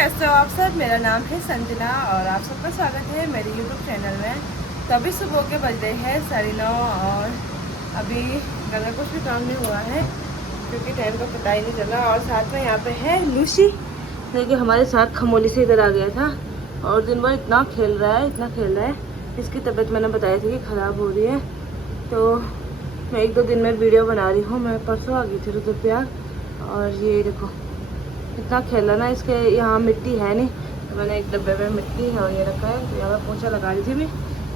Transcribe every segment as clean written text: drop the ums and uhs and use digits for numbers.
कैसे हो आप सब। मेरा नाम है संजना और आप सबका स्वागत है मेरे यूट्यूब चैनल में। तो अभी सुबह के बज रहे हैं 9:30 और अभी घर में कुछ भी काम नहीं हुआ है क्योंकि टाइम का पता ही नहीं चला। और साथ में यहाँ पे है लूसी जो कि हमारे साथ खमोली से इधर आ गया था और दिन भर इतना खेल रहा है। इसकी तबीयत मैंने बताई थी कि ख़राब हो रही है, तो मैं 1-2 दिन में वीडियो बना रही हूँ। मैं परसों आ गई थी रुद्रप्रयाग और ये देखो इतना खेला ना। इसके यहाँ मिट्टी है नहीं तो मैंने एक डब्बे में मिट्टी है और ये रखा है। तो यहाँ पर पोछा लगा रही थी भी,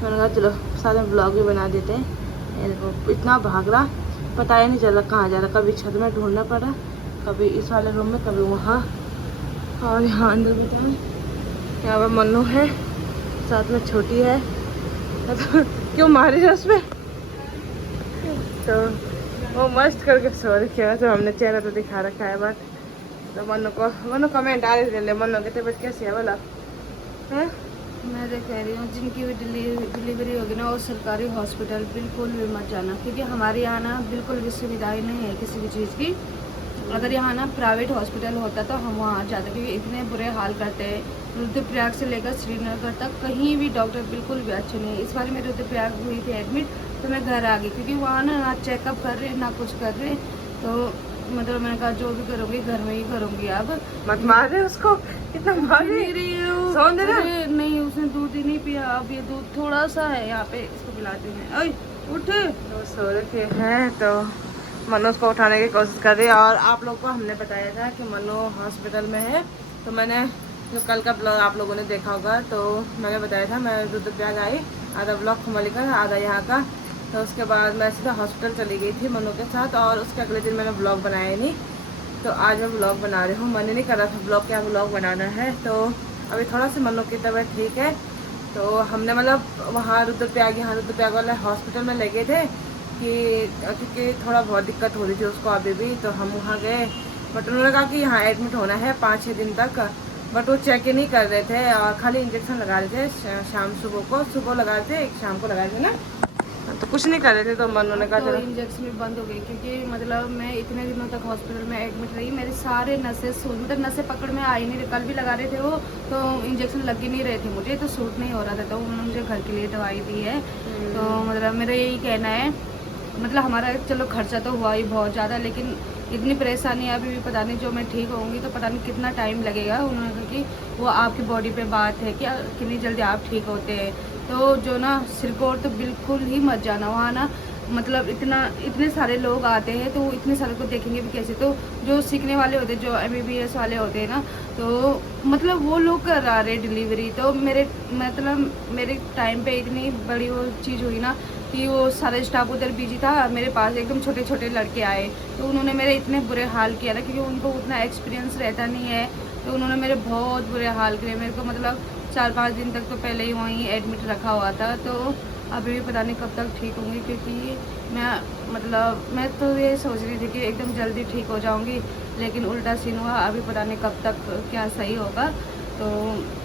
मैंने कहा चलो सारे ब्लॉग भी बना देते हैं। ये देखो इतना भाग रहा, पता ही नहीं चला कहाँ जा रहा। कभी छत में ढूंढना पड़ा, कभी इस वाले रूम में, कभी वहाँ। और यहाँ अंदर बताएं, यहाँ पर मन्नू है, साथ में छोटी है। तो क्यों मारी है उसमें, तो वो मस्त करके सो रखी है। तो हमने चेहरा तो दिखा रखा है बट तो मनु कमेंट आ रहे थे, मनु की तबीयत कैसी है बोला है। मैं तो कह रही हूँ जिनकी भी डिलीवरी होगी ना वो सरकारी हॉस्पिटल बिल्कुल भी मत जाना, क्योंकि हमारे यहाँ ना बिल्कुल भी सुविधाएं नहीं है किसी भी चीज़ की। अगर यहाँ ना प्राइवेट हॉस्पिटल होता तो हम वहाँ जाते, क्योंकि इतने बुरे हाल करते हैं। रुद्रप्रयाग से लेकर श्रीनगर तक कहीं भी डॉक्टर बिल्कुल भी अच्छे नहीं है। इस बार मैं रुद्रप्रयाग हुई थी एडमिट, तो मैं घर आ गई क्योंकि वहाँ ना चेकअप कर रहे ना कुछ कर रहे। तो मतलब मैंने कहा जो भी करूँगी घर में ही करूँगी। अब मत मार रहे उसको, कितना मार रही नहीं, उसने दूध ही नहीं पिया। अब ये दूध थोड़ा सा है, यहाँ पे इसको पिलाते हैं। अरे उठ, तो सो रखे हैं। तो मनु उसको उठाने की कोशिश कर रही है। और आप लोग को हमने बताया था कि मनु हॉस्पिटल में है। तो मैंने जो कल का ब्लॉग आप लोगों ने देखा होगा, तो मैंने बताया था मैं रुद्रप्रयाग आई, आधा ब्लॉग खमोली का आधा यहाँ का। तो उसके बाद मैं सीधा हॉस्पिटल चली गई थी मनु के साथ और उसके अगले दिन मैंने ब्लॉग बनाया नहीं। तो आज मैं ब्लॉग बना रही हूँ। मन नहीं कर रहा था ब्लॉग, क्या ब्लॉग बनाना है। तो अभी थोड़ा सा मनु की तबीयत ठीक है। तो हमने मतलब वहाँ रुद्रप्रयाग वाले हॉस्पिटल में लगे थे कि क्योंकि थोड़ा बहुत दिक्कत हो रही थी उसको अभी भी। तो हम वहाँ गए बट उन्होंने कहा कि यहाँ एडमिट होना है 5-6 दिन तक। बट वो चेक ही नहीं कर रहे थे और खाली इंजेक्शन लगा रहे थे शाम सुबह लगा रहे थे, एक शाम को लगा रहे थे ना, तो कुछ नहीं कर रहे थे। तो मनु ने कहा तो इंजेक्शन भी बंद हो गई, क्योंकि मतलब मैं इतने दिनों तक हॉस्पिटल में एडमिट रही। मेरे सारे मतलब नसें पकड़ में आई नहीं रही। कल भी लगा रहे थे वो, तो इंजेक्शन लग ही नहीं रहे थे मुझे, तो सूट नहीं हो रहा था। तो उन्होंने मुझे घर के लिए दवाई दी है। तो मतलब मेरा यही कहना है, मतलब हमारा चलो खर्चा तो हुआ ही बहुत ज़्यादा, लेकिन इतनी परेशानी अभी भी पता नहीं। जो मैं ठीक होंगी तो पता नहीं कितना टाइम लगेगा। उन्होंने कहा कि वो आपकी बॉडी पे बात है कि कितनी जल्दी आप ठीक होते हैं। तो जो ना सिरकोर तो बिल्कुल ही मत जाना वहाँ ना। मतलब इतने सारे लोग आते हैं तो वो इतने सारे को देखेंगे भी कैसे। तो जो सीखने वाले होते हैं, जो MBBS वाले होते हैं ना, तो मतलब वो लोग करा रहे डिलीवरी। तो मेरे टाइम पे इतनी बड़ी वो चीज़ हुई ना कि वो सारा स्टाफ उधर बिजी था। मेरे पास एकदम छोटे छोटे लड़के आए तो उन्होंने मेरे इतने बुरे हाल किया था, क्योंकि उनको उतना एक्सपीरियंस रहता नहीं है। तो उन्होंने मेरे बहुत बुरे हाल किए मेरे को। मतलब 4-5 दिन तक तो पहले ही वहीं एडमिट रखा हुआ था। तो अभी भी पता नहीं कब तक ठीक होंगी, क्योंकि मैं तो ये सोच रही थी कि एकदम जल्दी ठीक हो जाऊंगी, लेकिन उल्टा सीन हुआ। अभी पता नहीं कब तक क्या सही होगा। तो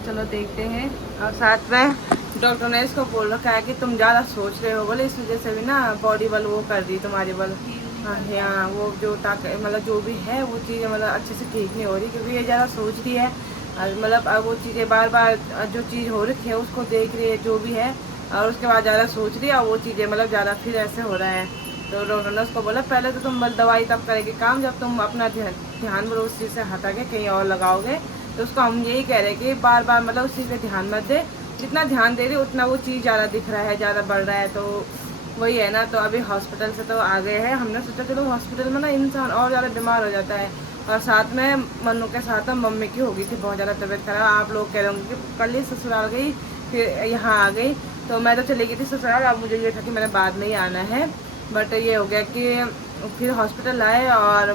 चलो देखते हैं। और साथ में डॉक्टर ने इसको बोल रखा है कि तुम ज़्यादा सोच रहे हो बोले, इस वजह से भी ना बॉडी बल वो कर रही तुम्हारी बल। हाँ वो जो मतलब जो भी है वो चीज़ मतलब अच्छे से ठीक नहीं हो रही, क्योंकि ये ज़्यादा सोच रही है। मतलब अब वो चीज़ें बार बार जो चीज़ हो रखी है उसको देख रही है जो भी है, और उसके बाद ज़्यादा सोच रही है और वो चीज़ें मतलब ज़्यादा फिर ऐसे हो रहा है। तो डॉक्टर ने उसको बोला पहले तो तुम दवाई तब करेगी काम जब तुम अपना ध्यान बोलो उस चीज़ से हटा के कहीं और लगाओगे। तो उसको हम यही कह रहे हैं कि बार बार मतलब उस चीज़ पे ध्यान मत दे, जितना ध्यान दे रही उतना वो चीज़ ज़्यादा दिख रहा है, ज़्यादा बढ़ रहा है। तो वही है ना। तो अभी हॉस्पिटल से तो आ गए हैं। हमने सोचा चलो हॉस्पिटल में ना इंसान और ज़्यादा बीमार हो जाता है। और साथ में मनु के साथ मम्मी की हो गई थी बहुत ज़्यादा तबीयत खराब। आप लोग कह रहे होंगे कि कल ही ससुराल गई फिर यहाँ आ गई। तो मैं तो चली गई थी ससुराल, अब मुझे ये था कि मैंने बाद में ही आना है। बट ये हो गया कि फिर हॉस्पिटल आए और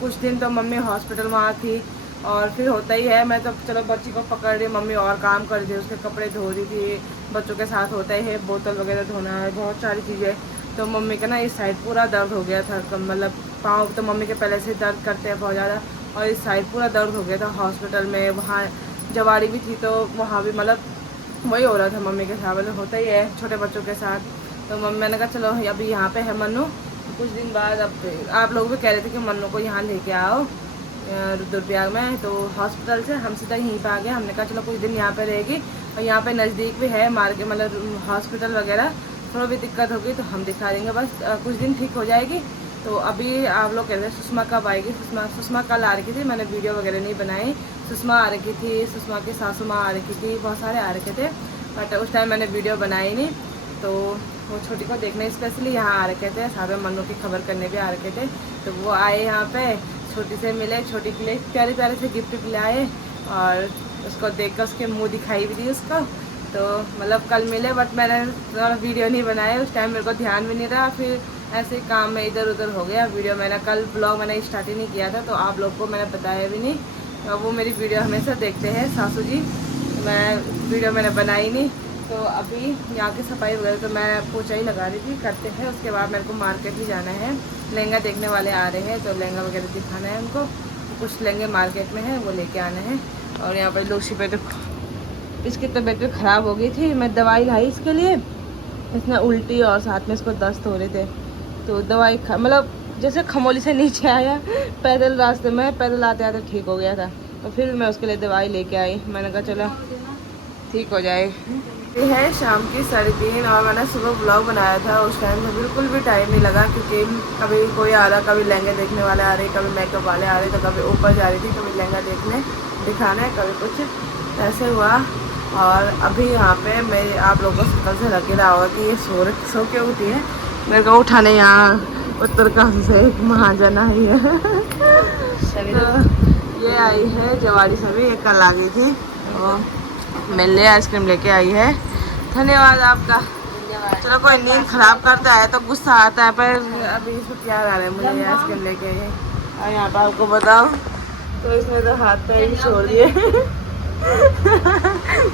कुछ दिन तो मम्मी हॉस्पिटल वहाँ थी। और फिर होता ही है, मैं तो चलो बच्ची को पकड़ रही, मम्मी और काम कर रही थी, उसके कपड़े धो रही थी। बच्चों के साथ होता ही है, बोतल वगैरह धोना है, बहुत सारी चीज़ें। तो मम्मी का ना इस साइड पूरा दर्द हो गया था, मतलब पाँव तो मम्मी के पहले से दर्द करते हैं बहुत ज़्यादा, और इस साइड पूरा दर्द हो गया था हॉस्पिटल में। वहाँ जवारी भी थी तो वहाँ भी मतलब वही हो रहा था मम्मी के साथ, मतलब होता ही है छोटे बच्चों के साथ। तो मम्मी मैंने कहा चलो अभी यहाँ पे है मन्नू, कुछ दिन बाद अब आप लोग भी कह रहे थे कि मन्नू को यहाँ लेके आओ। रुद्रप्रयाग में, तो हॉस्पिटल से हम सीधा यहीं पे आ गए। हमने कहा चलो कुछ दिन यहाँ पे रहेगी, और यहाँ पे नज़दीक भी है मार्केट, मतलब हॉस्पिटल वगैरह। थोड़ा भी दिक्कत होगी तो हम दिखा देंगे, बस कुछ दिन ठीक हो जाएगी। तो अभी आप लोग कहते हैं सुषमा कब आएगी। सुषमा कल आ रखी थी, मैंने वीडियो वगैरह नहीं बनाई। सुषमा आ रखी थी, सुषमा की सासू माँ आ रखी थी, बहुत सारे आ रखे थे, बट उस टाइम मैंने वीडियो बनाई नहीं। तो वो छोटी को देखने स्पेशली यहाँ आ रखे थे, साथ में मन्नू की खबर करने भी आ रखे थे। तो वो आए यहाँ पे, छोटी से मिले, छोटी के लिए प्यारे प्यारे से गिफ्ट भी लाए, और उसको देख कर उसके मुँह दिखाई भी दी उसको। तो मतलब कल मिले, बट मैंने वीडियो नहीं बनाया उस टाइम, मेरे को ध्यान भी नहीं रहा। फिर ऐसे काम में इधर उधर हो गया। वीडियो मैंने कल ब्लॉग मैंने स्टार्ट ही नहीं किया था, तो आप लोग को मैंने बताया भी नहीं। तो वो मेरी वीडियो हमेशा देखते हैं सासू जी, मैं वीडियो मैंने बनाई नहीं। तो अभी यहाँ की सफाई वगैरह तो मैं पोछा ही लगा रही थी, करते हैं। उसके बाद मेरे को मार्केट ही जाना है, लहंगा देखने वाले आ रहे हैं, तो लहंगा वगैरह दिखाना है उनको। कुछ लहंगे मार्केट में है, वो लेके आना है। और यहाँ पर लूसी पे तो इसकी तबीयत भी ख़राब हो गई थी, मैं दवाई लाई इसके लिए। इसने उल्टी और साथ में इसको दस्त हो रहे थे, तो दवाई मतलब जैसे खमोली से नीचे आया, पैदल रास्ते में पैदल आते आते ठीक हो गया था। तो फिर मैं उसके लिए दवाई लेके आई, मैंने कहा चलो ठीक हो जाए। ये है शाम की 3:30, और मैंने सुबह ब्लॉग बनाया था, उस टाइम में बिल्कुल भी टाइम नहीं लगा, क्योंकि कभी कोई आ रहा, कभी लहंगे देखने वाले आ रहे, कभी मेकअप वाले आ रहे, तो कभी ऊपर जा रही थी, कभी लहंगा देखने दिखाने, कभी कुछ ऐसे हुआ। और अभी यहाँ पे मेरे आप लोगों को शक्ल से लग रहा होगा कि ये सो के उठी है। मेरे को उठाने यहाँ उत्तरकाशी से एक महाजन आई है। तो ये आई है जवाड़ी सभी, ये कल आ गई थी, और मिलने आइसक्रीम लेके आई है। धन्यवाद आपका। चलो कोई नींद खराब करता है तो गुस्सा आता है, पर अभी इसको प्यार आ रहा है मुझे, आइसक्रीम लेके आई है। और यहाँ पर आपको बताओ तो इसने तो हाथ पैर ही छोड़ दिए।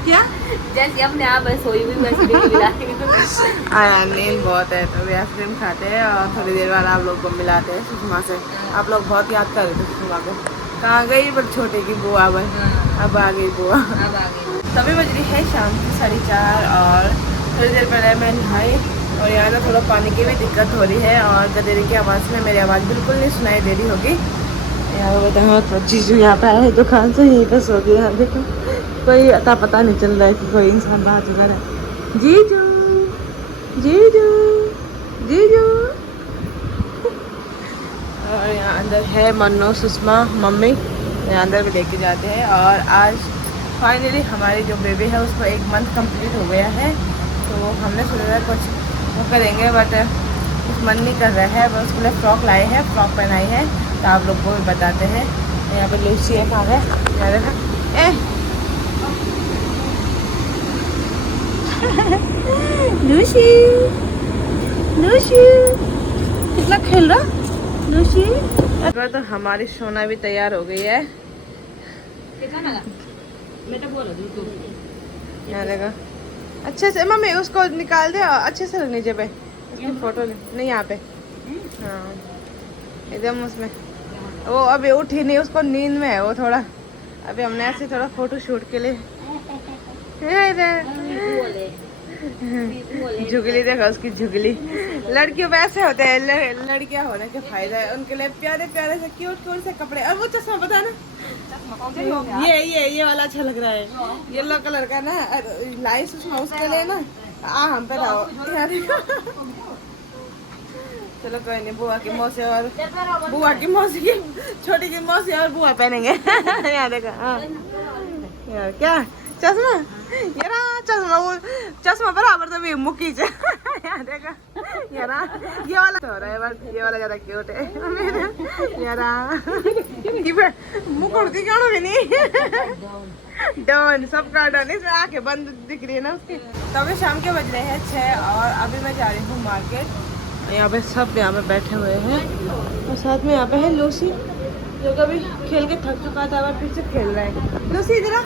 क्या जैसे अपने आप सोई हुई वैसे भी हाँ यार नींद बहुत है, तो अभी आइसक्रीम खाते हैं और थोड़ी देर बाद आप लोग को मिलाते हैं सुषमा से। आप लोग बहुत याद कर रहे थे सुषमा को, कहाँ गई पर छोटे की बुआ बन, अब आ गई बुआ। तभी बज रही है शाम की 4:30, और थोड़ी देर पहले मैं नहाई। और यहाँ ना थोड़ा पानी की भी दिक्कत हो रही है, और गदेरे की आवाज़ में मेरी आवाज़ बिल्कुल नहीं सुनाई दे रही होगी। यहाँ बताओ तो जीजू यहाँ पे आए दुकान से, यहीं पे सो गए। यहाँ देखो कोई अता पता नहीं चल रहा है कि कोई इंसान बाहर चुका रहा है। जीजू जीजू जीजू। और यहाँ अंदर है मन्नू, सुषमा, मम्मी, यहाँ अंदर भी लेके जाते हैं। और आज फाइनली हमारी जो बेबी है उसको 1 मंथ कंप्लीट हो गया है, तो हमने सोचा कुछ वो करेंगे, बट कुछ मन नहीं कर रहा है। बस उसके लिए फ्रॉक लाए हैं, फ्रॉक पहनाई है, तो आप लोग को भी बताते हैं। यहाँ पे लूसी है, कहाँ है लूसी लूसी कितना खेल रहा लूसी। तो हमारी सोना भी तैयार हो गई है। यहाँ देखो अच्छे से मम्मी उसको निकाल दे, अच्छे से नीचे पे उसकी फोटो नहीं, यहाँ पे हाँ एकदम उसमें। वो अभी उठी नहीं, उसको नींद में है वो थोड़ा। अभी हमने ऐसे थोड़ा फोटो शूट के लिए झुगली देखो उसकी झुगली। लड़कियों वैसे होते हैं, लड़कियां होने के फायदा है, उनके लिए प्यारे प्यारे से क्यूट क्यूट से कपड़े। और वो चश्मा पता ना, ये वाला अच्छा लग रहा है, येलो कलर का ना, लाई सुषमा उसके लिए ना। हम पे रहो चलो कोई नहीं, बुआ की मौसी और बुआ की मौसी की छोटी की मौसी और बुआ पहनेंगे। यहाँ देखो हाँ यार क्या चश्मा, यार चश्मा, वो चश्मा बराबर तो भी मुक्की से। यहाँ देखो यार ये वाला तो हो रहा है, बस ये वाला ज्यादा क्यूट है यार। मुँह उड़ती क्यों भी नहीं, डॉन सबका डॉन, इसमें आंखें बंद दिख रही है ना उसकी। तो अभी शाम के बज रहे हैं 6, और अभी मैं जा रही हूँ मार्केट। यहाँ पे सब यहाँ पे बैठे हुए हैं, और साथ में यहाँ पे है लूसी, जो कभी खेल के थक चुका था, और फिर से खेल रहा है। लूसी इधर आ,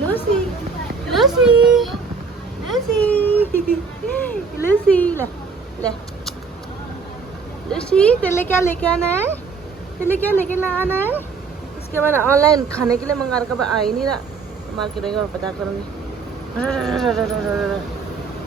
लूसी लूसी लूसी लूसी ले ले लूसी, तेरे क्या लेके आना है, तेरे क्या लेके ना आना है। इसके बाद ऑनलाइन खाने के लिए मंगा रखा, आ ही नहीं रहा। मार्केट में पता करूँगी।